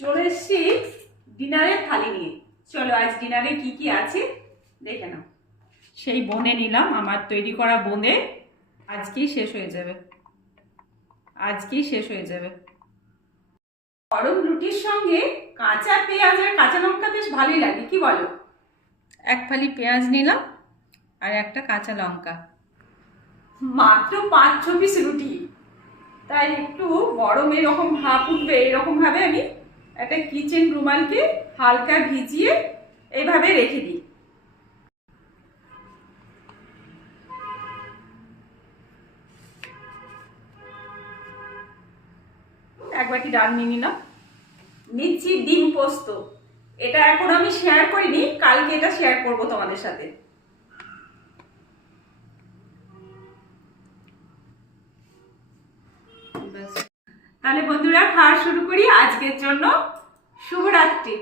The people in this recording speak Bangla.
চলে এসছি ডিনারের থালি নিয়ে। চলো আজ ডিনারে কি কি আছে দেখে নাও। সেই বোঁদে নিলাম, আমার তৈরি করা বোঁদে আজকেই শেষ হয়ে যাবে, আজকেই শেষ হয়ে যাবে। গরম রুটির সঙ্গে কাঁচা পেঁয়াজ আর কাঁচা লঙ্কা বেশ ভালোই লাগে, কি বলো? এক ফালি পেঁয়াজ নিলাম আর একটা কাঁচা লঙ্কা, মাত্র 5-6 পিস রুটি, তাই একটু গরম এরকম ভাপ উঠবে এরকম ভাবে আমি একটা কিচেন রুমালকে হালকা ভিজিয়ে এইভাবে রেখে দিই। এক বাটি ডাল নিয়ে নিলাম, নিচ্ছি ডিম পোস্ত। এটা এখন আমি শেয়ার করিনি, কালকে এটা শেয়ার করব তোমাদের সাথে। তাহলে বন্ধুরা খাওয়া শুরু করি। আজকের জন্য শুভরাত্রি।